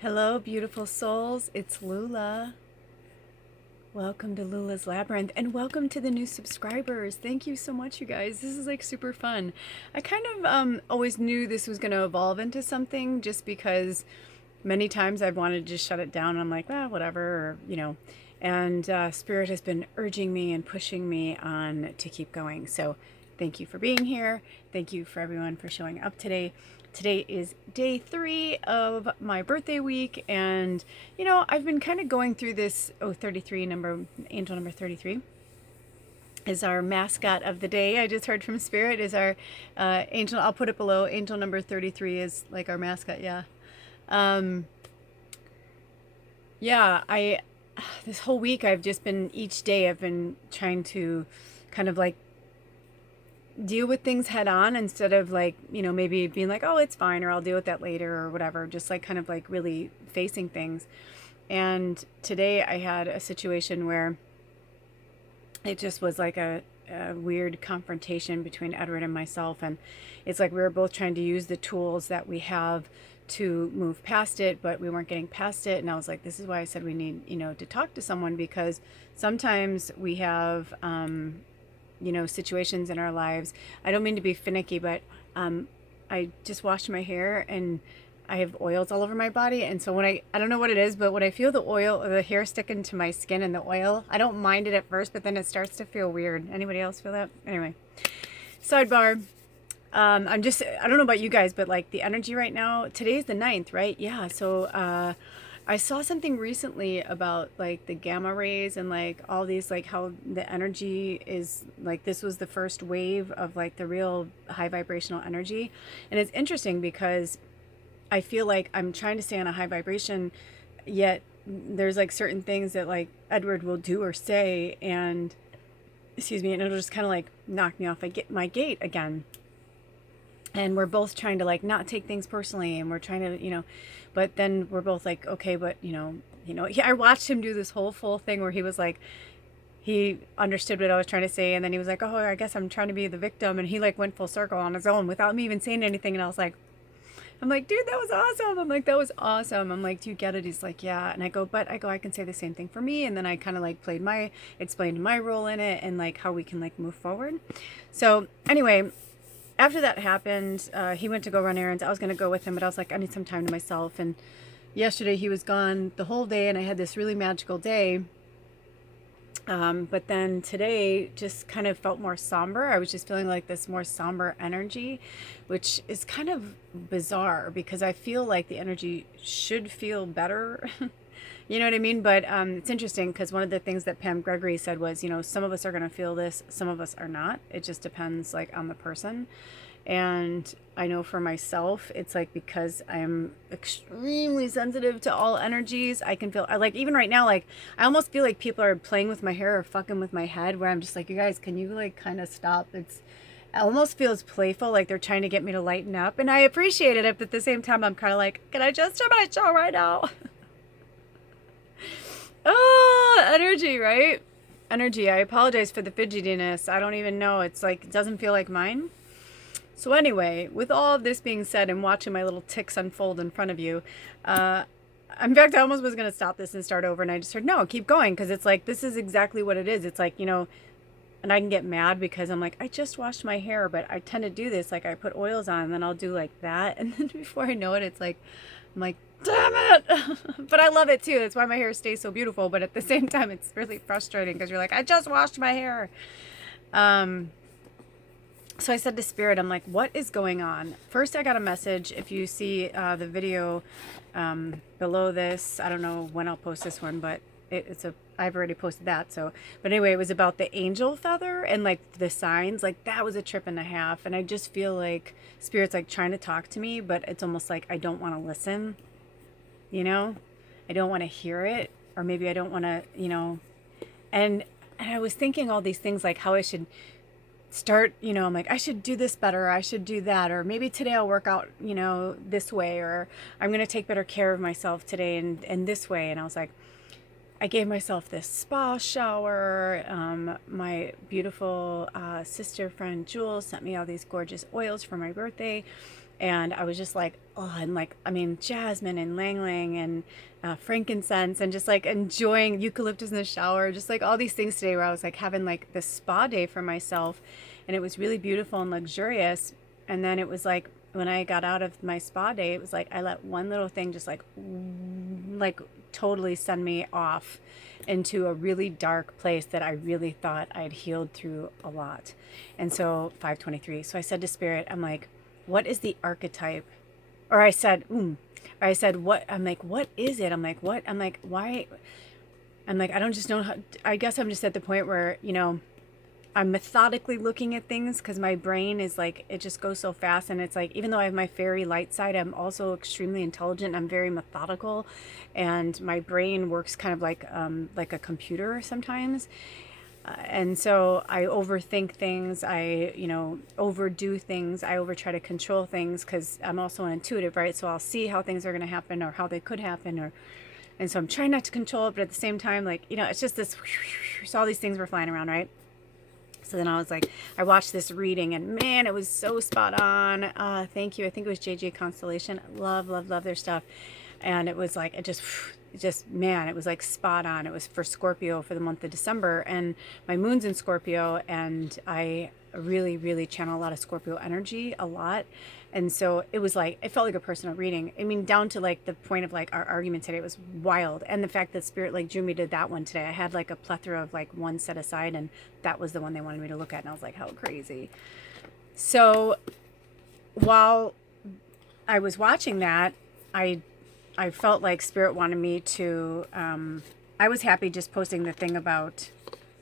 Hello, beautiful souls. It's Lula. Welcome to Lula's Labyrinth and welcome to the new subscribers. Thank you so much, you guys. This is like super fun. I kind of always knew this was going to evolve into something just because many times I've wanted to just shut it down. And I'm like, well, whatever, or. And Spirit has been urging me and pushing me on to keep going. So thank you for being here. Thank you for everyone for showing up today. Today is day 3 of my birthday week, and I've been kind of going through this. 33 angel number 33 is our mascot of the day. I just heard from Spirit is our angel. I'll put it below. Angel number 33 is like our mascot. Yeah. I this whole week I've just been, each day I've been trying to kind of like deal with things head on instead of like, maybe being like, oh, it's fine, or I'll deal with that later or whatever, just like kind of like really facing things. And today I had a situation where it just was like a weird confrontation between Edward and myself. And it's like we were both trying to use the tools that we have to move past it, but we weren't getting past it. And I was like, this is why I said we need, to talk to someone, because sometimes we have, situations in our lives. I don't mean to be finicky, but I just washed my hair and I have oils all over my body. And so when I don't know what it is, but when I feel the oil or the hair sticking to my skin and the oil, I don't mind it at first, but then it starts to feel weird. Anybody else feel that? Anyway, sidebar. I don't know about you guys, but like the energy right now, today's the 9th, right? Yeah. So, I saw something recently about like the gamma rays and like all these, like how the energy is like, this was the first wave of like the real high vibrational energy. And it's interesting because I feel like I'm trying to stay on a high vibration, yet there's like certain things that like Edward will do or say, and excuse me, and it'll just kind of like knock me off my gate again. And we're both trying to like not take things personally, and we're trying to, but then we're both like, okay, but I watched him do this whole full thing where he was like, he understood what I was trying to say, and then he was like, oh, I guess I'm trying to be the victim, and he like went full circle on his own without me even saying anything. And I was like, I'm like, dude, that was awesome. I'm like, that was awesome. I'm like, do you get it? He's like, yeah. And I go, I can say the same thing for me. And then I kind of like explained my role in it and like how we can like move forward. So anyway, after that happened, he went to go run errands. I was going to go with him, but I was like, I need some time to myself. And yesterday he was gone the whole day, and I had this really magical day. But then today just kind of felt more somber. I was just feeling like this more somber energy, which is kind of bizarre because I feel like the energy should feel better. You know what I mean? But it's interesting because one of the things that Pam Gregory said was, some of us are going to feel this, some of us are not. It just depends like on the person. And I know for myself, it's like because I'm extremely sensitive to all energies, I can feel like even right now, like I almost feel like people are playing with my hair or fucking with my head, where I'm just like, you guys, can you like kind of stop? It almost feels playful, like they're trying to get me to lighten up. And I appreciate it, but at the same time, I'm kind of like, can I just do my show right now? Oh, energy, right? Energy. I apologize for the fidgetiness. I don't even know. It's like, it doesn't feel like mine. So anyway, with all of this being said and watching my little ticks unfold in front of you, in fact, I almost was going to stop this and start over, and I just heard, no, keep going, because it's like, this is exactly what it is. It's like, and I can get mad because I'm like, I just washed my hair, but I tend to do this. Like I put oils on, and then I'll do like that. And then before I know it, it's like, I'm like, damn it. But I love it too. That's why my hair stays so beautiful. But at the same time, it's really frustrating because you're like, I just washed my hair. So I said to Spirit, I'm like, what is going on? First, I got a message. If you see the video below this, I don't know when I'll post this one, but I've already posted that. So, but anyway, it was about the angel feather and like the signs. Like that was a trip and a half. And I just feel like Spirit's like trying to talk to me, but it's almost like I don't want to listen. I don't want to hear it, or maybe I don't want to, and I was thinking all these things, like how I should start, I'm like, I should do this better, I should do that, or maybe today I'll work out, this way, or I'm going to take better care of myself today and this way. And I was like, I gave myself this spa shower. My beautiful sister friend Jules sent me all these gorgeous oils for my birthday. And I was just like, oh, and like, I mean, jasmine and lang lang and frankincense, and just like enjoying eucalyptus in the shower, just like all these things today, where I was like having like this spa day for myself. And it was really beautiful and luxurious. And then it was like, when I got out of my spa day, it was like I let one little thing just like totally send me off into a really dark place that I really thought I'd healed through a lot. And so 523. So I said to Spirit, I'm like, what is the archetype? Or I said, what? I'm like, what is it? I'm like, what? I'm like, why? I'm like, I don't just know how. I guess I'm just at the point where, I'm methodically looking at things, because my brain is like, it just goes so fast. And it's like, even though I have my fairy light side, I'm also extremely intelligent. I'm very methodical, and my brain works kind of like a computer sometimes. And so I overthink things. I, overdo things. I over try to control things, because I'm also an intuitive, right? So I'll see how things are going to happen, or how they could happen, and so I'm trying not to control it, but at the same time, like, it's just this, so all these things were flying around, right? So then I was like, I watched this reading, and man, it was so spot on. Thank you. I think it was JJ Constellation. Love, love, love their stuff. And it was like, man, it was like spot on. It was for Scorpio for the month of December, and my moon's in Scorpio, and I really, really channel a lot of Scorpio energy, a lot. And so it was like, it felt like a personal reading. I mean, down to like the point of like our argument today, it was wild. And the fact that Spirit like drew me to that one today, I had like a plethora of like one set aside, and that was the one they wanted me to look at. And I was like, how crazy. So while I was watching that, I felt like Spirit wanted me to, I was happy just posting the thing about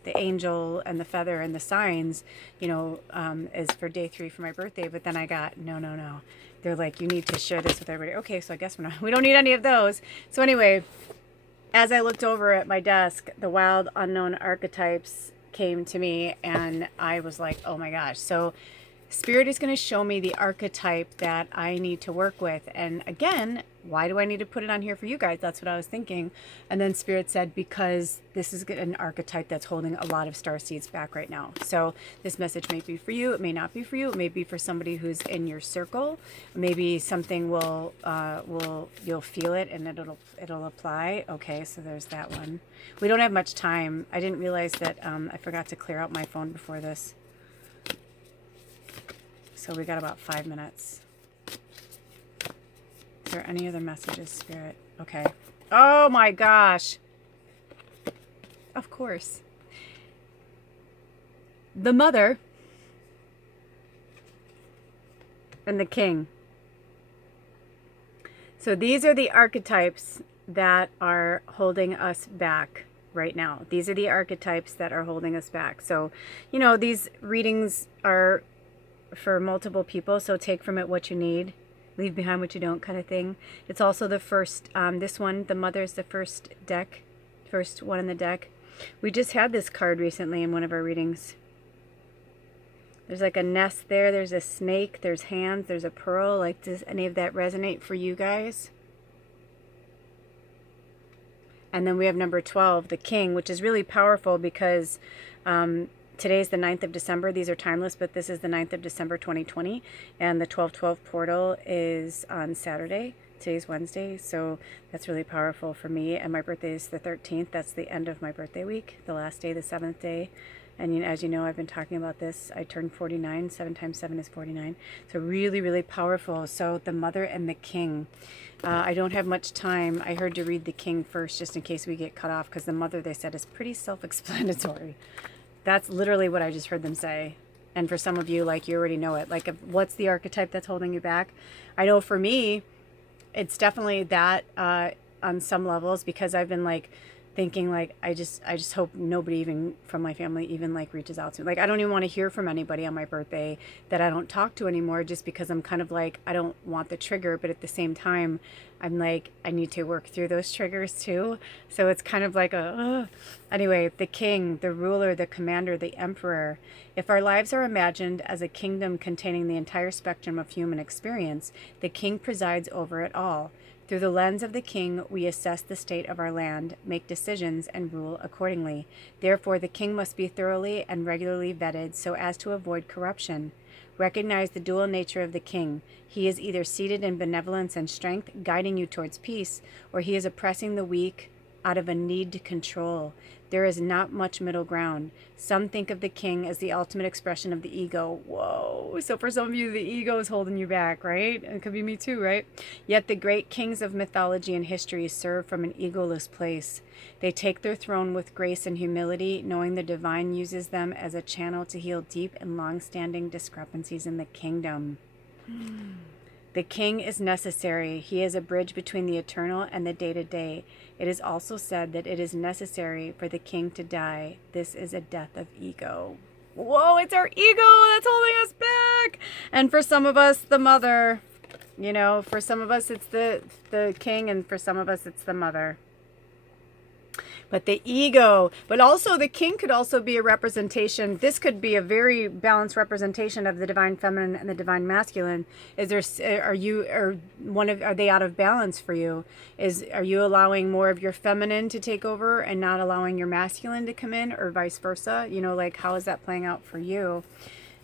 the angel and the feather and the signs, is for day 3 for my birthday. But then I got, no. They're like, you need to share this with everybody. Okay, so I guess we don't need any of those. So anyway, as I looked over at my desk, the wild unknown archetypes came to me, and I was like, oh my gosh. So Spirit is going to show me the archetype that I need to work with. And again, why do I need to put it on here for you guys? That's what I was thinking. And then Spirit said, because this is an archetype that's holding a lot of starseeds back right now. So this message may be for you. It may not be for you. It may be for somebody who's in your circle. Maybe something you'll feel it, and it'll apply. Okay, so there's that one. We don't have much time. I didn't realize that I forgot to clear out my phone before this. So we got about 5 minutes. Is there any other messages, Spirit? Okay. Oh my gosh. Of course. The Mother and the King. So these are the archetypes that are holding us back right now. These are the archetypes that are holding us back. So, these readings are for multiple people, so take from it what you need, leave behind what you don't, kind of thing. It's also the first, this one, the Mother, is the first one in the deck. We just had this card recently in one of our readings. There's like a nest there, there's a snake, there's hands, there's a pearl. Like, does any of that resonate for you guys? And then we have number 12, the King, which is really powerful, because today's the 9th of December. These are timeless, but this is the 9th of December, 2020. And the 1212 portal is on Saturday. Today's Wednesday. So that's really powerful for me. And my birthday is the 13th. That's the end of my birthday week. The last day, the 7th day. And as you know, I've been talking about this. I turned 49. 7 times 7 is 49. So really, really powerful. So the Mother and the King. I don't have much time. I heard to read the King first, just in case we get cut off, because the Mother, they said, is pretty self-explanatory. That's literally what I just heard them say. And for some of you, like, you already know it. Like, what's the archetype that's holding you back? I know for me, it's definitely that on some levels, because I've been like thinking, like, I just hope nobody even from my family even like reaches out to me. Like, I don't even want to hear from anybody on my birthday that I don't talk to anymore, just because I'm kind of like, I don't want the trigger, but at the same time, I'm like, I need to work through those triggers too. So it's kind of like anyway, the King, the ruler, the commander, the emperor. If our lives are imagined as a kingdom containing the entire spectrum of human experience, the King presides over it all. Through the lens of the King, we assess the state of our land, make decisions, and rule accordingly. Therefore, the King must be thoroughly and regularly vetted so as to avoid corruption. Recognize the dual nature of the king. He is either seated in benevolence and strength, guiding you towards peace, or he is oppressing the weak out of a need to control. There is not much middle ground. Some think of the king as the ultimate expression of the ego. Whoa. So for some of you, the ego is holding you back, right? And it could be me too, right? Yet the great kings of mythology and history serve from an egoless place. They take their throne with grace and humility, knowing the divine uses them as a channel to heal deep and long-standing discrepancies in the kingdom. The king is necessary. He is a bridge between the eternal and the day-to-day. It is also said that it is necessary for the king to die. This is a death of ego. Whoa, it's our ego that's holding us back. And for some of us, the mother. You know, for some of us, it's the king, and for some of us, it's the mother. But the ego, but also the king could also be a representation. This could be a very balanced representation of the divine feminine and the divine masculine. Are they out of balance for you? Are you allowing more of your feminine to take over and not allowing your masculine to come in, or vice versa? You know, like, how is that playing out for you?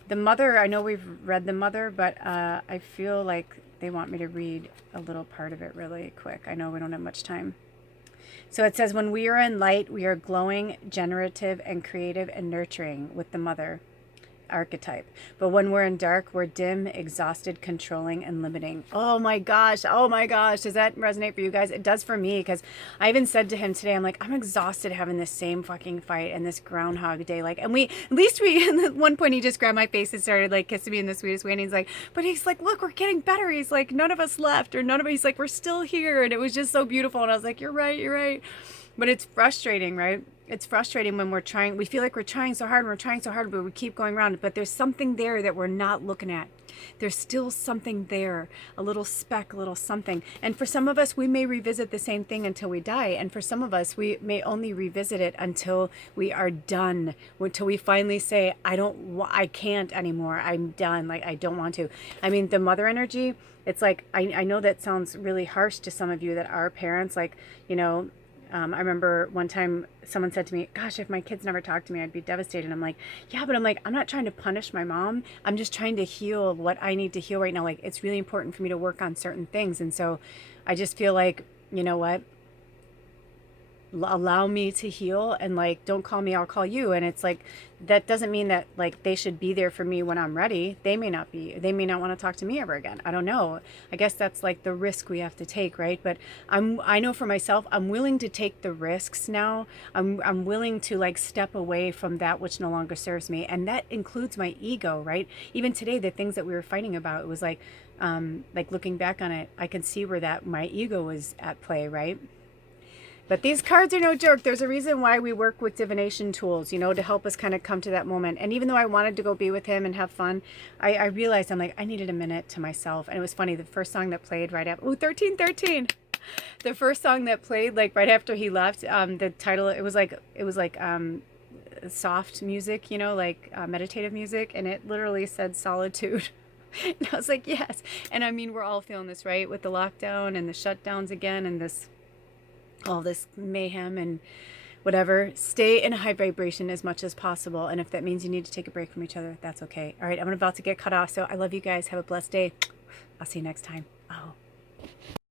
The mother, I know we've read the mother, but I feel like they want me to read a little part of it really quick. I know we don't have much time. So it says, when we are in light, we are glowing, generative, and creative and nurturing with the mother archetype. But when we're in dark, we're dim, exhausted, controlling, and limiting. Oh my gosh. Oh my gosh. Does that resonate for you guys? It does for me, because I even said to him today, I'm like, I'm exhausted having this same fucking fight and this Groundhog Day. Like, and at one point he just grabbed my face and started like kissing me in the sweetest way. And he's like, look, we're getting better. He's like, none of us left, or he's like, we're still here. And it was just so beautiful. And I was like, you're right. But it's frustrating, right? It's frustrating when we feel like we're trying so hard, but we keep going around. But there's something there that we're not looking at. There's still something there, a little speck, a little something. And for some of us, we may revisit the same thing until we die. And for some of us, we may only revisit it until we are done, until we finally say, I can't anymore. I'm done. Like, I don't want to. I mean, the mother energy, it's like, I know that sounds really harsh to some of you that are parents, like, you know, I remember one time someone said to me, gosh, if my kids never talked to me, I'd be devastated. I'm like, yeah, but I'm not trying to punish my mom. I'm just trying to heal what I need to heal right now. Like, it's really important for me to work on certain things. And so I just feel like, you know what? Allow me to heal, and like, don't call me, I'll call you. And it's like, that doesn't mean that like they should be there for me when I'm ready. They may not want to talk to me ever again. I don't know. I guess that's like the risk we have to take, right? But I know for myself, I'm willing to take the risks now. I'm willing to like step away from that which no longer serves me, and that includes my ego, right? Even today, the things that we were fighting about, it was like looking back on it, I can see where that my ego was at play, right? But these cards are no joke. There's a reason why we work with divination tools, you know, to help us kind of come to that moment. And even though I wanted to go be with him and have fun, I realized I needed a minute to myself. And it was funny, the first song that played right after, 1313. The first song that played like right after he left, the title, it was like soft music, you know, like meditative music. And it literally said solitude. And I was like, yes. And I mean, we're all feeling this, right? With the lockdown and the shutdowns again, and all this mayhem and whatever. Stay in a high vibration as much as possible. And if that means you need to take a break from each other, that's okay. All right, I'm about to get cut off. So I love you guys. Have a blessed day. I'll see you next time.